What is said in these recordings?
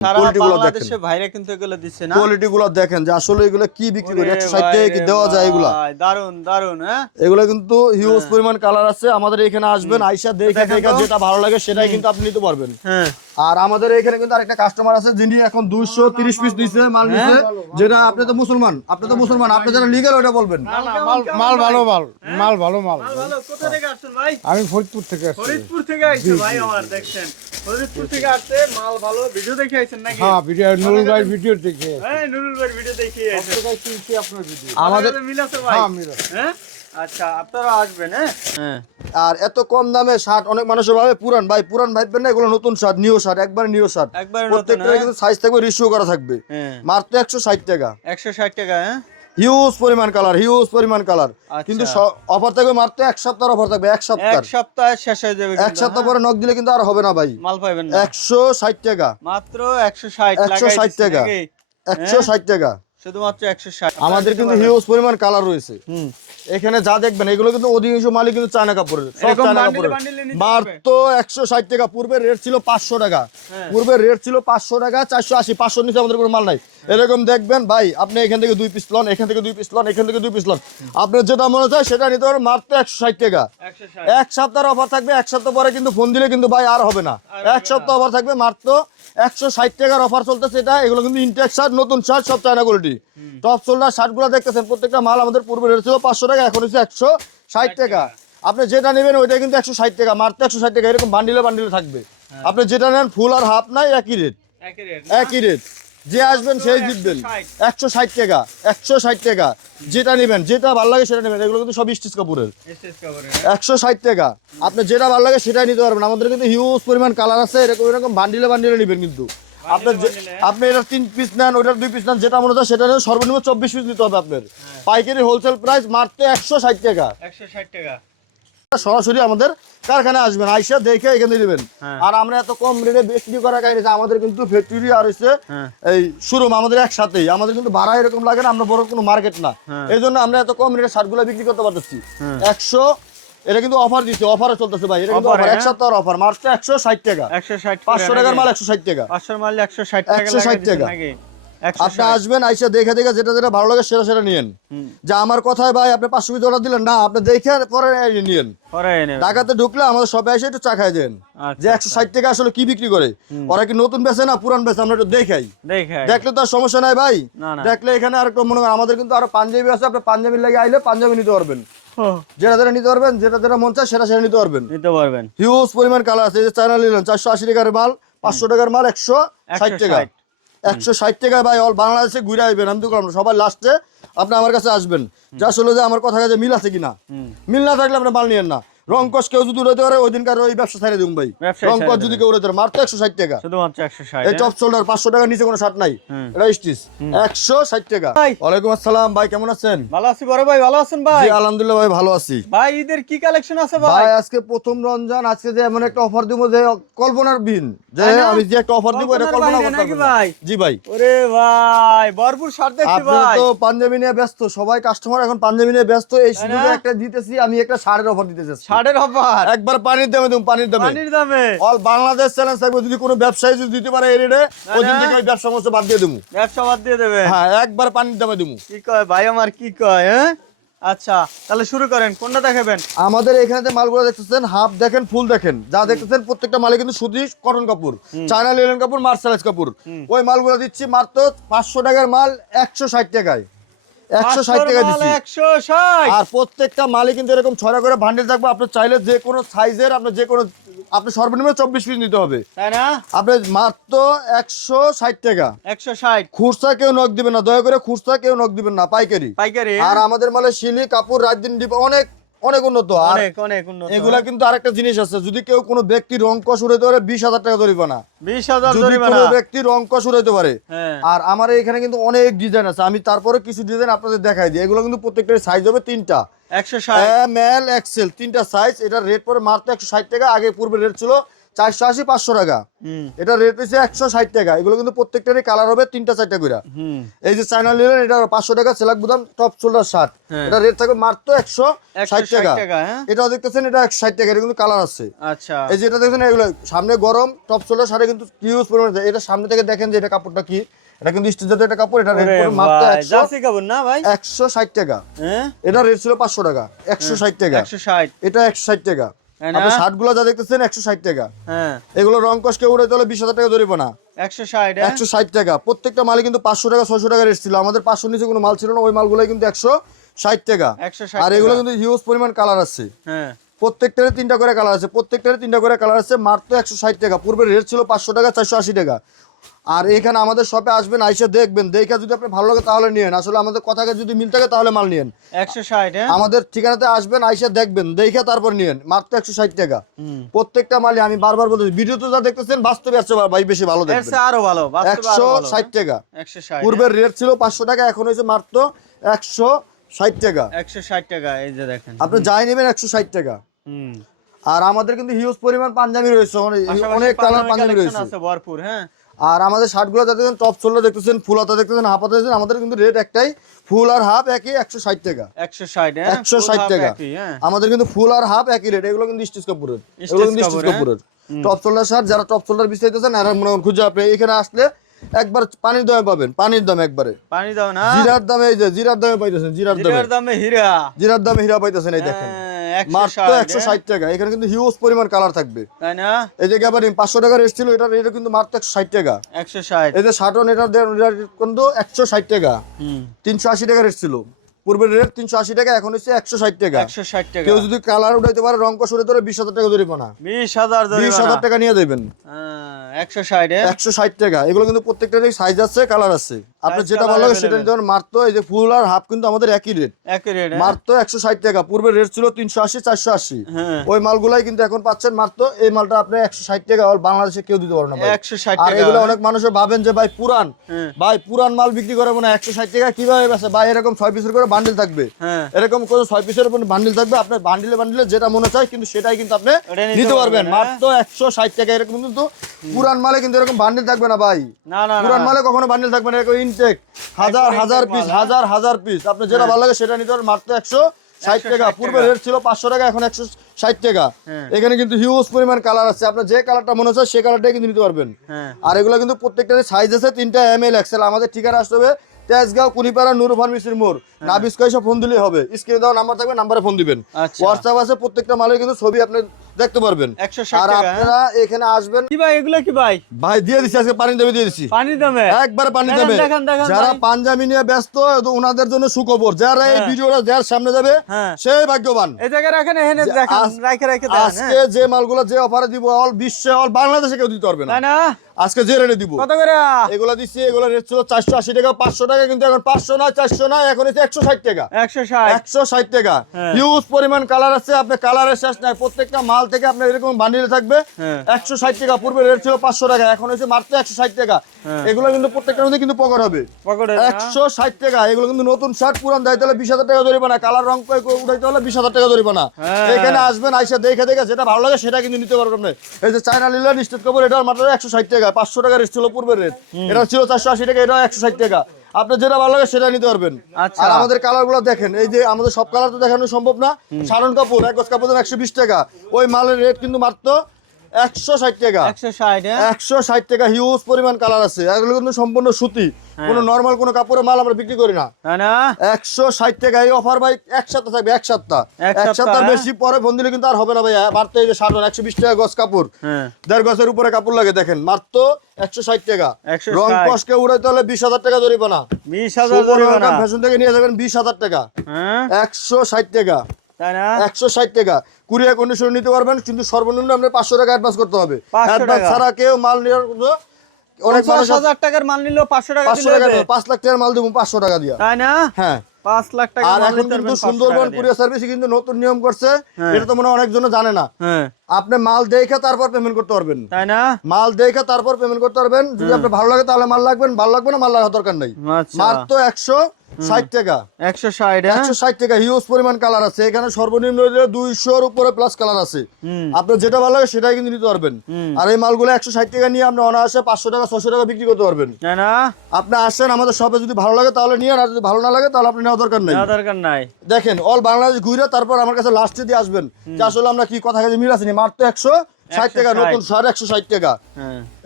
কোয়ালিটিগুলো দেখেন, বাংলাদেশে ভাইরা কিন্তু এগুলো দিচ্ছে না। কোয়ালিটিগুলো দেখেন যে আসলে এগুলো কি বিক্রি করে 160 টাকা কি দেওয়া যায় এগুলা। দারুন দারুন। হ্যাঁ, এগুলো কিন্তু হিউজ পরিমাণ কালার আছে। আমাদের এখানে আসবেন, আইসা দেখে যেটা ভালো লাগে সেটাই কিন্তু আপনি নিতে পারবেন। হ্যাঁ, আর আমাদের এখানে কিন্তু আরেকটা কাস্টমার আছে যিনি এখন 230 পিস নিছে মাল নিছে, যেটা আপনি তো মুসলমান, আপনি যারা লিগ্যাল ওটা বলবেন। মাল ভালো মাল ভালো ভালো। কোথা থেকে আসছেন ভাই? আমি ফরিদপুর থেকে আসছি। ফরিদপুর থেকে আইছে ভাই, আমার দেখছেন ফরিদপুর থেকে আসছে, মাল ভালো। ভিডিও দেখে আইছেন নাকি? হ্যাঁ, ভিডিও নুরুল ভাই ভিডিও দেখে হ্যাঁ, নুরুল ভাই ভিডিও দেখে আইছে। আপনার ভিডিও আমাদের মিল আছে ভাই? হ্যাঁ, মিল আছে। হ্যাঁ, আচ্ছা, আপনারা আসবেন। হ্যাঁ, আর এত কম দামে শার্ট অনেক মানুষের ভাবে পুরান ভাববেন না, এগুলো নতুন শার্ট, নিউ শার্ট, একবারে নিউ শার্ট। একবারে নতুন। প্রত্যেকটা কিন্তু সাইজ থাকবে, রিসিউ করা থাকবে। হ্যাঁ, মাত্র 160 টাকা। 160 টাকা। হ্যাঁ, হিউজ পরিমাণ কালার। আচ্ছা। কিন্তু অফার থাকবে মাত্র এক সপ্তাহের অফার থাকবে, এক সপ্তাহ। এক সপ্তাহ শেষ হয়ে যাবে এক সপ্তাহ পরে নক দিলে কিন্তু আর হবে না ভাই। মাল পাবেন না। 160 টাকা, মাত্র 160 160 টাকা, 160 টাকা। শুধুমাত্র 160। আমাদের কিন্তু হিউজ পরিমাণ কালার রয়েছে। এখানে যা দেখবেন এগুলো কিন্তু অধিকাংশ মালিক কিন্তু চায়না কাপড়ের, সব এরকম চায়না বান্ডিলে কাপড়ের। বান্ডিলে নিতে মাত্র 160 টাকা। পূর্বে রেট ছিল 500 টাকা। পূর্বে রেট ছিল 500 টাকা, 480, 500 নিচে আমাদের কোনো মাল নাই। এরকম দেখবেন ভাই, আপনি এখান থেকে 2 পিস লন, এখান থেকে 2 পিস লন, এখান থেকে 2 পিস লন, আপনার যেটা মনে চায় সেটা নিতে পারেন। মাত্র 160 টাকা। 160। এক সপ্তাহের অফার থাকবে, এক সপ্তাহ পরে কিন্তু ফোন দিলে কিন্তু ভাই আর হবে না। এক সপ্তাহ অফার থাকবে, মাত্র 160 টাকার অফার চলতেছে এটা। এগুলো কিন্তু ইনটেক শার্ট, নতুন শার্ট, সব চায়না কোয়ালিটি। টপ শোল্ডার শার্টগুলো দেখতেছেন, প্রত্যেকটা মাল আমাদের পূর্বে রেট ছিল 500 টাকা, এখন হচ্ছে 160 টাকা। আপনি যেটা নেবেন ওইটা কিন্তু 160 টাকা, মাত্র 160 টাকা। এরকম বান্ডিলে বান্ডিলে থাকবে। আপনি যেটা নেন ফুল আর হাফ নাই, একই রেট, একই রেট। যে আসবেন সেই জিতবেন। 160 টাকা, 160 টাকা। যেটা নেবেন, যেটা ভালো লাগে সেটা নেবেন। এগুলো কিন্তু সব স্টিচ কাপড়ের। 160 টাকা। আপনি যেটা ভালো লাগে সেটাই নিতে পারবেন। আমাদের কিন্তু হিউজ পরিমাণ কালার আছে। এরকম বান্ডিলে বান্ডিলে নেবেন কিন্তু। আপনি এটা 3 পিস নেন, ওইটার 2 পিস নেন, যেটা মনে হয় সেটা নেন। সর্বনিম্ন 24 পিস নিতে হবে আপনার। পাইকারি হোলসেল প্রাইস মাত্র 160 টাকা। 160 টাকা। সরাসরি আমাদের কারখানায় আসবেন, আইসা দেখে এখানে দিবেন। আর আমরা এত কম রেটে বিক্রি করার কারণে আমাদের কিন্তু ফ্যাক্টরি আর হচ্ছে এই শোরুম আমাদের একসাথেই। আমাদের কিন্তু ভাড়া এরকম লাগে না, আমরা বড় কোনো মার্কেট না। এই জন্য আমরা এত কম রেটে শার্টগুলো বিক্রি করতে পারতেছি। 100, এটা কিন্তু অফার দিচ্ছে, অফারে চলতেছে ভাই। এটা কিন্তু অফার, এক সপ্তাহের অফার, মাত্র 160 টাকা। 160, 500 টাকার মাল 160 টাকা। 500 মাল 160 টাকা। 160 টাকা। নাকি? আপনি আসবেন, আইসা দেখে যেটা ভালো লাগে সেটা নিয়েন। যে আমার কথায় ভাই আপনি 500 পিস অর্ডার দিলেন না, আপনি দেখে পরে নিয়েন। ঢাকাতে ঢুকলে আমাদের শপে এসে একটু চা খাই দেন যে 160 টাকা আসলে কি বিক্রি করে। ওরা কি নতুন বেচে না পুরান বেচে, আমরা একটু দেখাই। দেখলে তো আর সমস্যা নাই ভাই। দেখলে এখানে আর একটু মনে হয় আমাদের কিন্তু আরো পাঞ্জাবি আছে, আপনি পাঞ্জাবির লাগে আইলে পাঞ্জাবি নিতে পারবেন। যেটা নিতে পারবেন, যেটা মন চায় সেটা নিতে পারবেন। হিউজ পরিমাণ কালার আছে। এই যে চায়না নিলেন 480 টাকার মাল, 500 টাকার মাল 160 টাকা। 160 টাকায় ভাই অল বাংলাদেশে ঘুরে আসবেন। আমি তো করলাম সবাই লাস্টে আপনি আমার কাছে আসবেন, যা আসলে যে আমার কথা কাছে মিল আছে কিনা। মিল না থাকলে আপনি মাল নিয়েন না। রংকশ কেউ যদি উড়াইতে পারে ওই দিনকার ওই ব্যবসা ছাড়িয়ে দিন ভাই। রংকশ যদি কেউ উড়াইতে পারে, মাত্র 160 টাকা। এই টপ শোল্ডার 500 টাকার নিচে কোনো শার্ট নাই, এটা স্টিচ। 160 টাকা। ওয়ালাইকুম আসসালাম ভাই, কেমন আছেন? ভালো আছি বড় ভাই, ভালো আছেন ভাই? জি আলহামদুলিল্লাহ ভাই, ভালো আছি ভাই। ঈদের কি কালেকশন আছে ভাই? ভাই আজকে প্রথম রমজান, আজকে যে এমন একটা অফার দিব যে কল্পনার বিন, যে আমি যে একটা অফার দিব এটা কল্পনা করতে পারবেন না ভাই। জি ভাই। ওরে ভাই, ভরপুর শার্ট দেখছি ভাই। আপনি তো পাঞ্জাবি নিয়ে ব্যস্ত, সবাই কাস্টমার এখন পাঞ্জাবি নিয়ে ব্যস্ত। এই সুযোগে একটা দিতেছি, আমি একটা শার্টের অফার দিতেছি। শার্টের অফার একবার পানির দামে দেব, পানির দামে অল বাংলাদেশ চ্যালেঞ্জ থাকবে। যদি কোনো ব্যবসায়ী যদি দিতে পারে এই রেটে, ওই দিন থেকে ওই ব্যবসা মধ্যে বাদ দিয়ে দেবো। ব্যবসা বাদ দিয়ে দেবে? হ্যাঁ, একবার পানির দামে দেবো। কি কয় ভাই আমার, কি কয়? হ্যাঁ, আচ্ছা তাহলে শুরু করেন, কোনটা দেখাবেন? আমাদের এখানে যে মালগুলো দেখতেছেন, হাফ দেখেন, ফুল দেখেন, যা দেখতেছেন প্রত্যেকটা মালে কিন্তু সুতি কটন কাপড়, চায়না লিনেন কাপড়, মার্শালাইজ কাপড়। ওই মালগুলো দিচ্ছি মাত্র 500 টাকার মাল 160 টাকায়। 160 টাকা দিচ্ছি। 160। আর প্রত্যেকটা মালে কিন্তু এরকম ছড়া করে বান্ডেল থাকবে। আপনি চাইলে যে কোনো সাইজের, আপনি যে কোনো, আপনি সর্বনিম্ন 24 পিস নিতে হবে, তাই না? আপনি মাত্র 160 টাকা। 160। খুচরা কেউ নক দিবেন না, দয়া করে খুচরা কেউ নক দিবেন না, পাইকারি। আর আমাদের মালে শিলি কাপড়, রাত দিন ডিপ, অনেক অনেক উন্নত। আর অনেক উন্নত। এগুলা কিন্তু আরেকটা জিনিস আছে, যদি কেউ কোনো ব্যক্তি রংকশ উড়াইতে পারে 20,000 টাকা জরিমানা। 20,000 যদি জরিমানা। কোনো ব্যক্তি রংকশ উড়াইতে পারে। হ্যাঁ। আর আমার এখানে কিন্তু অনেক ডিজাইন আছে, আমি তারপরে কিছু ডিজাইন আপনাদের দেখাই দিই। এগুলো কিন্তু প্রত্যেকটার সাইজ হবে 3টা, 160। এম এল এক্সেল, 3টা সাইজ। এটা রেট পরে মাত্র 160 টাকা। আগে পূর্বে রেট ছিল 480 500 টাকা। এটা রেট হচ্ছে 160 টাকা। এগুলো কিন্তু প্রত্যেকটারই কালার হবে 3টা 4টা করে। এই যে চায়না লিলেন এটা 500 টাকা সেলাক বুদাম টপ শোল্ডার শার্ট। এটা রেট থাকবে মাত্র 160 টাকা। এটাও দেখতেছেন এটা 160 টাকা। এটা কিন্তু কালার আছে। আচ্ছা এই যে এটা দেখছেন এগুলো সামনে গরম টপ শোল্ডার শার্টে কিন্তু হিউজ পরিমাণে এটা সামনে থেকে দেখেন যে এটা কাপড়টা কি। এটা কিন্তু স্টিচ জাতীয় একটা কাপড়। এটা রেট পড়বে মাত্র 160 টাকা। এটা রেট ছিল 500 টাকা। 160 টাকা। 160 এটা 160 টাকা। আপনি শার্টগুলো যা দেখতেছেন 160 টাকা। এগুলো রং কষকে উড়াইতে হলে 20000 টাকা ধরিব না। 160 টাকা। প্রত্যেকটা মালে কিন্তু 500 টাকা 600 টাকা রেট ছিল। আমাদের 500 নিচে কোনো মাল ছিল না। ওই মালগুলো কিন্তু 160 টাকা। আর এগুলো কিন্তু হিউজ পরিমাণ কালার আছে। প্রত্যেকটারে 3টা করে কালার আছে। প্রত্যেকটারে 3টা করে কালার আছে। মাত্র 160 টাকা। পূর্বে রেট ছিল 500 টাকা 480 টাকা। আর এখানে আমাদের শপে আসবেন, আইসা দেখবেন, দেখে যদি আপনি ভালো লাগে তাহলে নিয়েন। আসলে আমাদের কথাকে যদি মিল থাকে তাহলে মাল নিয়েন। 160 আমাদের ঠিকানাতে আসবেন, আইসা দেখবেন, দেখে তারপর নিয়েন। মাত্র 160 টাকা। প্রত্যেকটা মালই আমি বারবার বলতেছি, ভিডিওতে যা দেখতেছেন বাস্তবে আসছে ভাই বেশি ভালো দেখবেন। আরো ভালো, বাস্তবে আরো ভালো। 160 টাকা। 160 পূর্বের রেট ছিল 500 টাকা, এখন হয়েছে মাত্র 160 টাকা। 160 টাকা। এই যে দেখেন আপনি যাই নেবেন 160 টাকা। আর আমাদের কিন্তু হিউজ পরিমাণ পাঞ্জাবি রয়েছে, অনেক কালার পাঞ্জাবি রয়েছে ভরপুর। আর আমাদের শার্টগুলো যাতে টপ শোল্ডার দেখতেছেন, ফুল হাতা দেখতেছেন, হাফ হাতা দেখতেছেন, আমাদের কিন্তু রেট একটাই, ফুল আর হাফ একই 160 টাকা। 160 টাকা। আমাদের কিন্তু ফুল আর হাফ একই রেট। এগুলো কিন্তু স্টিচ কাপড়ের। এগুলো কিন্তু স্টিচ কাপড়ের টপ শোল্ডার শার্ট। যারা টপ শোল্ডার বিছাইতেছেন এরা মনে করেন খুঁজে আপনি এখানে আসলে একবার পানির দামে পাবেন। পানির দাম একবারে পানি দাও না, জিরার দামে। এই যে জিরার দামে পাইতেছেন, জিরার দামে হীরা, জিরার দামে হীরা পাইতেছেন। এই দেখেন মাত্র 160 টাকা। এখানে কিন্তু হিউজ পরিমাণ কালার থাকবে, তাই না? এই যে গ্যাবারিন 500 টাকা রেট ছিল, এটা রেট কিন্তু মাত্র 160 টাকা। 160। এই যে শার্টন এটা কিন্তু 160 টাকা। 380 টাকা রেট ছিল। পূর্বের রেট 380 টাকা, এখন হচ্ছে 160 টাকা। 160 টাকা। কেউ যদি কালার উঠাইতে পারে, রং কষ উঠাইতে পারে, 20000 টাকা জরিমানা। 20000 টাকা নিয়ে দেবেন। 160 টাকা। এগুলো কিন্তু প্রত্যেকটারই সাইজ আছে, কালার আছে। আপনি যেটা ভালো লাগে সেটা নিতে পারেন। মাত্র এই যে ফুল আর হাফ কিন্তু আমাদের একই রেট। মাত্র 160 টাকা। পূর্বের রেট ছিল 380 480। ওই মালগুলাই কিন্তু এখন পাচ্ছেন মাত্র এই মালটা আপনি 160 টাকা। বাংলাদেশে কেউ দিতে পারে না ভাই। 160 আর টাকা। এগুলো অনেক মানুষ ভাবেন যে ভাই পুরান, ভাই পুরান মাল বিক্রি করে মনে 160 টাকা কিভাবে বেচে ভাই? এরকম 6 পিসের করে বান্ডিল থাকবে। এরকম কোন 6 পিসের উপর বান্ডিল থাকবে। আপনার বান্ডিলে যেটা মনে চায় কিন্তু সেটাই কিন্তু আপনি নিতে পারবেন। মাত্র 160 টাকা। এরকম কিন্তু পুরান মালে কিন্তু এরকম বান্ডিল থাকবে না ভাই। পুরান মালে কখনো বান্ডিল থাকবে না। এরকম ইনটেক হাজার পিস, হাজার পিস। আপনি যেটা ভালো লাগে সেটা নিতে পারেন। মাত্র 160 টাকা। পূর্বে রেট ছিল 500 টাকা, এখন 160 টাকা। এখানে কিন্তু হিউজ পরিমাণ কালার আছে। আপনার যে কালারটা মনে হচ্ছে সেই কালারটাই কিন্তু নিতে পারবেন। আর এগুলো কিন্তু প্রত্যেকটারই সাইজ আছে 3টা ML XL। আমাদের ঠিকানা আসতে হবে তেজগাঁও কুনিপাড়া নূর ফার্মেসির মোড়। নাবিস কইসা ফোন দিলেই হবে। স্ক্রিনে দেওয়া নাম্বার থাকবে, নাম্বারে ফোন দিবেন। হোয়াটসঅ্যাপ আছে, প্রত্যেকটা মালের কিন্তু ছবি আপনি দেখতে পারবেন। আর আপনারা এখানে আসবেন। কি ভাই এগুলো কি ভাই? ভাই দিয়ে দিছি আজকে পানির দামে দিয়ে দিছি। পানির দামে একবারে পানির দামে। যারা পাঞ্জাবি নিয়ে ব্যস্ত ওনাদের জন্য সুখবর। যারা এই ভিডিওটা যার সামনে যাবে সেই ভাগ্যবান। এই জায়গায় রাখেন, এখানে দেখেন, রাখে দেন। আজকে যে মালগুলো যে অফারে দিব অল বিশ্বে অল বাংলাদেশে কেউ দিতে পারবে না। তাই না? আজকে যে রেটে দিব। কত করে এগুলো দিচ্ছি? এগুলো রেট ছিল 480 টাকা, 500 টাকা, কিন্তু এখন 500 না 400 না, এখন হচ্ছে 160 টাকা। 160 টাকা। হিউজ পরিমাণ কালার আছে। আপনি কালারের শেষ নাই। প্রত্যেকটা মাল থেকে আপনার এরকম বান্ডিলে থাকবে 160 টাকা। পূর্বে রেট ছিল 500 টাকা, এখন হচ্ছে মাত্র 160 টাকা। এগুলো কিন্তু প্রত্যেকটার মধ্যে কিন্তু পকেট হবে। 160 টাকা। এগুলো কিন্তু নতুন শার্ট, পুরান দাইতে হলে 20000 টাকা জরিমানা। কালার রং উঠাইতে হলে 20000 টাকা জরিমানা। এখানে আসবেন, আইসা দেখে যেটা ভালো লাগে সেটা কিন্তু নিতে পারবেন। এই যে চায়না লিলেন স্টেট কাপড়, এটা মাত্র 160 টাকা। 500 টাকা রেট ছিল পূর্বের রেট। এটা ছিল 480 টাকা, এটা 160 টাকা। আপনি যেটা ভালো লাগে সেটা নিতে পারবেন। আর আমাদের কালার গুলো দেখেন। এই যে আমাদের সব কালার তো দেখানো সম্ভব না। সাধারণ কাপড়, এক গজ কাপড় 120 টাকা। ওই মালের রেট কিন্তু মাত্র 160 টাকা। 160 টাকা। হিউজ পরিমাণ কালার আছে। এগুলো কিন্তু সম্পূর্ণ সুতি, কোনো নরমাল কোনো কাপড়ের মাল আমরা বিক্রি করি না। 160 টাকা। এই অফার ভাই এক সপ্তাহ থাকবে। এক সপ্তাহ বেশি পরে ফোন দিলে কিন্তু আর হবে না ভাই। বাড়তে এই যে সাধারণ 120 টাকা গজ কাপড়, 1.5 গজের উপরে কাপড় লাগে। দেখেন মাত্র 160 টাকা। রং কষকে উড়াইতে হলে 20000 টাকা জরিমানা। 20000 ফ্যাশন থেকে নিয়ে যাবেন 20000 টাকা। 160 টাকা। 160 টাকা। কুরিয়ার কন্ডিশন নিতে পারবেন, কিন্তু সর্বনিম্ন আপনার 500 টাকা অ্যাডভান্স করতে হবে। অ্যাডভান্স ছাড়া কেউ মাল নেওয়ার অনেক 50,000 টাকার মাল নিলেও 500 টাকা দিলে 5 লাখ টাকার মাল দেবো 500 টাকা দিয়া। তাই না? হ্যাঁ, 5 লাখ টাকা। আর এখন কিন্তু সুন্দরবন কুরিয়ার সার্ভিস কিন্তু নতুন নিয়ম করছে। এটা তো মনে হয় অনেকজন জানে না। আপনি মাল দেখে তারপর পেমেন্ট করতে পারবেন। তাই না? মাল দেখে তারপর পেমেন্ট করতে পারবেন। যদি আপনার ভালো লাগে তাহলে মাল লাগবেন, ভালো লাগবে না মাল লাগার দরকার নাই। মাত্র 60 টাকা 160 160 টাকা হিউজ পরিমাণ কালার আছে এখানে সর্বনিম্ন 200 এর উপরে প্লাস কালার আছে আপনার যেটা ভালো লাগে সেটাই কিন্তু নিতে পারবেন আর এই মালগুলো 160 টাকা নিয়ে আপনি অনায়াসে 500 টাকা 600 টাকা বিক্রি করতে পারবেন না আপনি আসেন আমাদের শপে যদি ভালো লাগে তাহলে নিয়ে আর যদি ভালো না লাগে তাহলে আপনি নেওয়ার দরকার নাই দেখেন অল বাংলাদেশ ঘুরে তারপর আমার কাছে লাস্টে দিয়ে আসবেন যে আসলে আমরা কি কথা কাজে মিল আছে নি মাত্র 160 টাকা নতুন শার্ট 160 টাকা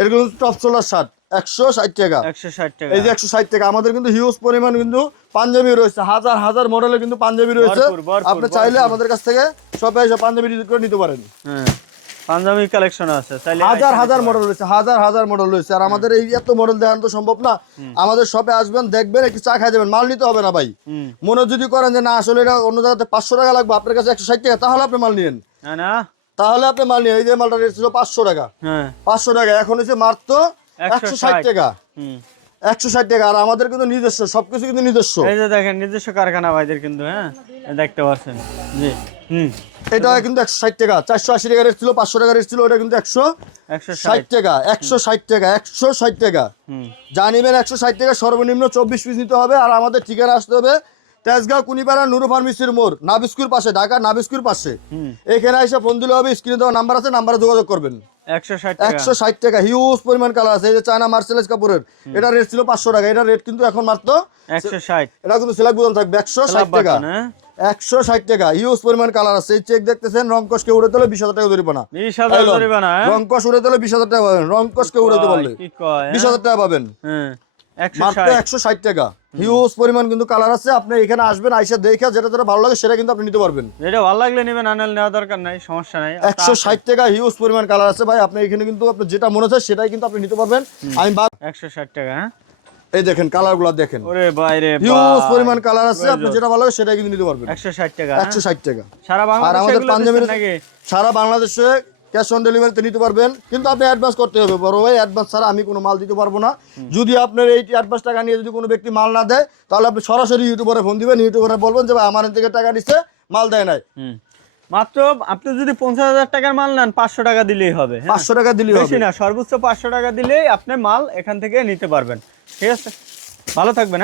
এরকম টপ সোলার শার্ট 160 টাকা এই যে 160 টাকা আমাদের কিন্তু হিউজ পরিমাণ কিন্তু পাঞ্জাবি রয়েছে হাজার হাজার মডেলের কিন্তু পাঞ্জাবি রয়েছে আপনি চাইলে আমাদের কাছ থেকে শপে এসে পাঞ্জাবি ডিজাইন করে নিতে পারেন পাঞ্জাবি কালেকশন আছে চাইলে হাজার হাজার মডেল রয়েছে হাজার হাজার মডেল রয়েছে আর আমাদের এই এত মডেল দেখানো তো সম্ভব না আমাদের শপে আসবেন দেখবেন একটু চা খাই যাবেন মাল নিতে হবে না ভাই মনে যদি করেন যে না আসলে এটা অন্য জায়গাতে 500 টাকা লাগবে আপনার কাছে 160 টাকা তাহলে আপনি মাল নিন না তাহলে আপনি মাল নিন এই যে মালটা রেট ছিল 500 টাকা 500 টাকা এখন হচ্ছে মাত্র 160 টাকা 160 টাকা আর আমাদের কিন্তু নিজস্ব সবকিছু কিন্তু নিজস্ব এই যে দেখেন নিজস্ব কারখানা ভাইদের কিন্তু দেখতে পাচ্ছেন জি এটা কিন্তু 160 টাকা 480 টাকা রেট ছিল 500 টাকা রেট ছিল ওটা কিন্তু 160 টাকা 160 টাকা 160 টাকা জানিবেন 160 টাকা সর্বনিম্ন 24 পিস নিতে হবে আর আমাদের ঠিকানা আসতে হবে তেজগাঁও কুনিপাড়া নুরু ফার্মেসির মোড় নাবিস্কুর পাশে ঢাকা নাবিস্কুর পাশে এখানে এসে ফোন দিলে হবে স্ক্রিনে দেওয়া নাম্বার আছে নাম্বারে যোগাযোগ করবেন 160 টাকা হিউজ পরিমাণ কালার আছে এই যে চায়না মার্সেলাইজ কাপড়ের এটা রেট ছিল 500 টাকা এটা রেট কিন্তু এখন মাত্র 160 এটা কিন্তু সিলেক্ট বুঝান থাকবে 160 টাকা 160 টাকা হিউজ পরিমাণ কালার আছে এই চেক দেখতেছেন রংকশ কে উড়ে দিলে 20000 টাকা জরিমানা 20000 জরিমানা রংকশ উড়ে দিলে 20000 টাকা পাবেন রংকশ কে উড়ে দিতে পারলে 20000 টাকা পাবেন মাত্র 160 টাকা হিউজ পরিমাণ কিন্তু কালার আছে আপনি এখানে আসবেন আইসা দেখে যেটা ভালো লাগে সেটা কিন্তু আপনি নিতে পারবেন যেটা ভালো লাগলে নেবেন আনাল নেওয়া দরকার নাই সমস্যা নাই 160 টাকা হিউজ পরিমাণ কালার আছে ভাই আপনি এখানে কিন্তু আপনি যেটা মনে হয় সেটাই কিন্তু আপনি নিতে পারবেন আমি 160 টাকা এই দেখেন কালারগুলো দেখেন ওরে ভাই রে হিউজ পরিমাণ কালার আছে আপনি যেটা ভালো লাগে সেটাই কিন্তু নিতে পারবেন 160 টাকা 160 টাকা সারা আর আমাদের বাংলাদেশে পাঞ্জাবির নাকি সারা বাংলাদেশে ক্যাশ অন ডেলিভারিতে নিতে পারবেন কিন্তু আপনি অ্যাডভান্স করতে হবে বড় ভাই অ্যাডভান্স ছাড়া আমি কোনো মাল দিতে পারবো না যদি আপনার এই অ্যাডভান্স টাকা নিয়ে যদি কোনো ব্যক্তি মাল না দেয় তাহলে আপনি সরাসরি ইউটিউবারে ফোন দিবেন ইউটিউবারে বলবেন যে ভাই আমার থেকে টাকা নিচ্ছে মাল দেয় নাই মাত্র আপনি যদি 50000 টাকার মাল নেন 500 টাকা দিলেই হবে 500 টাকা দিলেই হবে বেশি না সর্বোচ্চ 500 টাকা দিলেই আপনি মাল এখান থেকে নিতে পারবেন ঠিক আছে ভালো থাকবেন